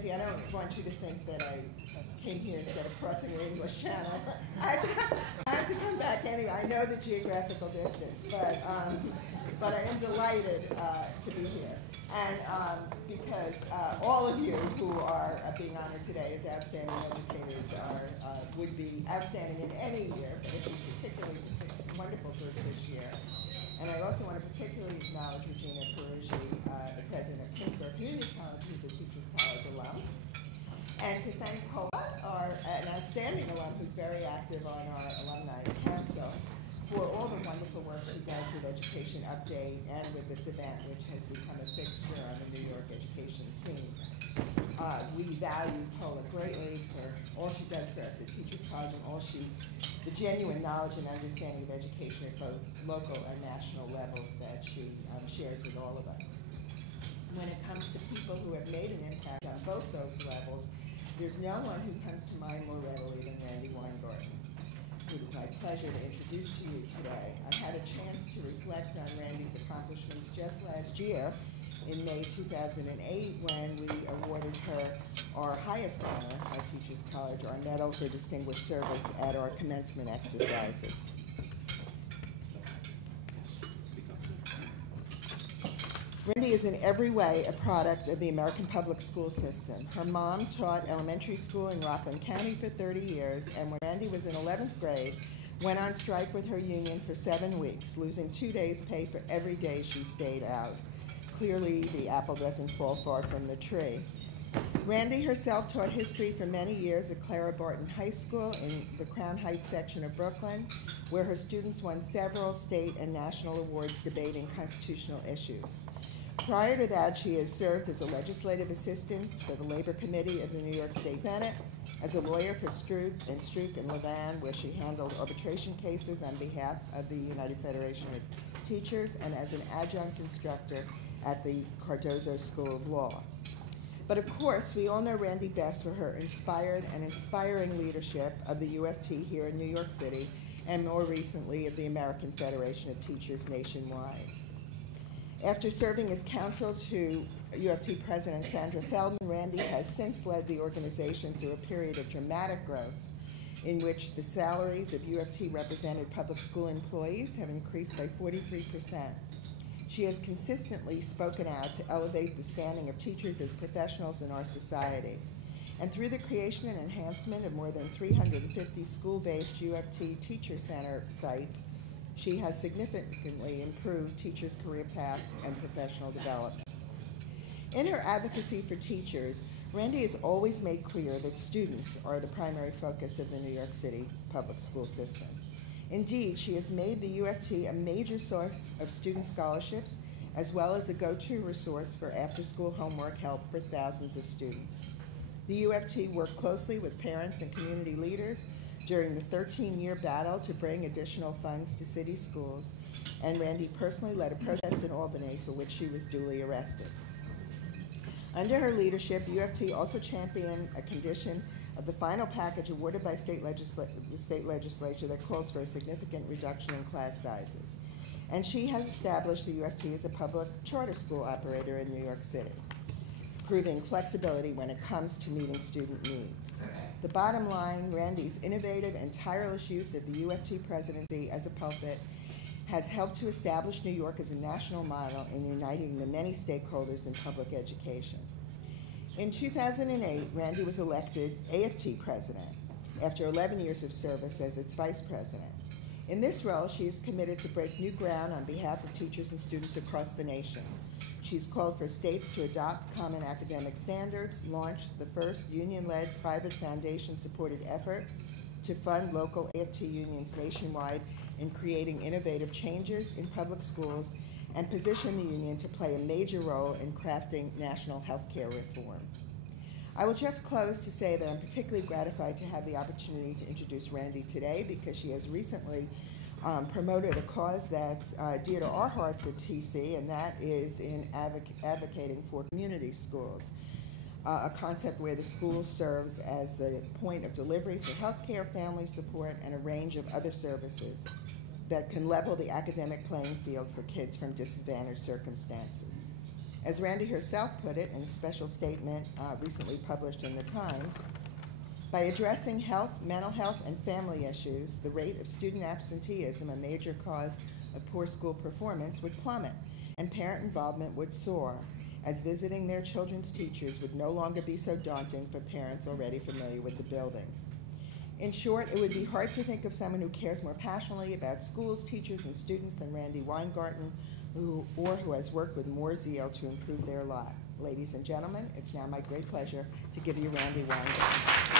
Randy, I don't want you to think that I came here instead of crossing the English Channel. I had to come back anyway. I know the geographical distance, but I am delighted to be here. And because all of you who are being honored today as outstanding educators would be outstanding in any year, but it's particularly wonderful group this year. And I also want to particularly acknowledge Regina Parigi, the president of Kingsborough Community College, who's a Teachers College alum. And to thank Paula, an outstanding alum who's very active on our alumni council, for all the wonderful work she does with Education Update and with this event, which has become a fixture on the New York education scene. We value Paula greatly for all she does for us at Teachers College and the genuine knowledge and understanding of education at both local and national levels that she shares with all of us. When it comes to people who have made an impact on both those levels, there's no one who comes to mind more readily than Randi Weingarten. It is my pleasure to introduce to you today. I had a chance to reflect on Randi's accomplishments just last year in May 2008 when we awarded her our highest honor at Teachers College, our Medal for Distinguished Service at our commencement exercises. Randi is in every way a product of the American public school system. Her mom taught elementary school in Rockland County for 30 years, and when Randi was in 11th grade, went on strike with her union for 7 weeks, losing 2 days' pay for every day she stayed out. Clearly, the apple doesn't fall far from the tree. Randi herself taught history for many years at Clara Barton High School in the Crown Heights section of Brooklyn, where her students won several state and national awards debating constitutional issues. Prior to that, she has served as a legislative assistant for the Labor Committee of the New York State Senate, as a lawyer for Stroop and Levan, where she handled arbitration cases on behalf of the United Federation of Teachers, and as an adjunct instructor at the Cardozo School of Law. But of course, we all know Randi best for her inspired and inspiring leadership of the UFT here in New York City, and more recently of the American Federation of Teachers nationwide. After serving as counsel to UFT President Sandra Feldman, Randi has since led the organization through a period of dramatic growth in which the salaries of UFT represented public school employees have increased by 43%. She has consistently spoken out to elevate the standing of teachers as professionals in our society. And through the creation and enhancement of more than 350 school-based UFT Teacher Center sites, she has significantly improved teachers' career paths and professional development. In her advocacy for teachers, Randi has always made clear that students are the primary focus of the New York City public school system. Indeed, she has made the UFT a major source of student scholarships, as well as a go-to resource for after-school homework help for thousands of students. The UFT worked closely with parents and community leaders during the 13-year battle to bring additional funds to city schools, and Randi personally led a protest in Albany for which she was duly arrested. Under her leadership, UFT also championed a condition of the final package awarded by the state legislature that calls for a significant reduction in class sizes. And she has established the UFT as a public charter school operator in New York City, proving flexibility when it comes to meeting student needs. The bottom line, Randi's innovative and tireless use of the UFT presidency as a pulpit has helped to establish New York as a national model in uniting the many stakeholders in public education. In 2008, Randi was elected AFT president after 11 years of service as its vice president. In this role, she is committed to break new ground on behalf of teachers and students across the nation. She's called for states to adopt common academic standards, launched the first union-led private foundation-supported effort to fund local AFT unions nationwide in creating innovative changes in public schools, and position the union to play a major role in crafting national health care reform. I will just close to say that I'm particularly gratified to have the opportunity to introduce Randi today, because she has recently promoted a cause that's dear to our hearts at TC, and that is in advocating for community schools, a concept where the school serves as a point of delivery for healthcare, family support, and a range of other services that can level the academic playing field for kids from disadvantaged circumstances. As Randi herself put it in a special statement recently published in the Times, by addressing health, mental health, and family issues, the rate of student absenteeism, a major cause of poor school performance, would plummet, and parent involvement would soar, as visiting their children's teachers would no longer be so daunting for parents already familiar with the building. In short, it would be hard to think of someone who cares more passionately about schools, teachers, and students than Randi Weingarten, who has worked with more zeal to improve their lot. Ladies and gentlemen, it's now my great pleasure to give you Randi Weingarten.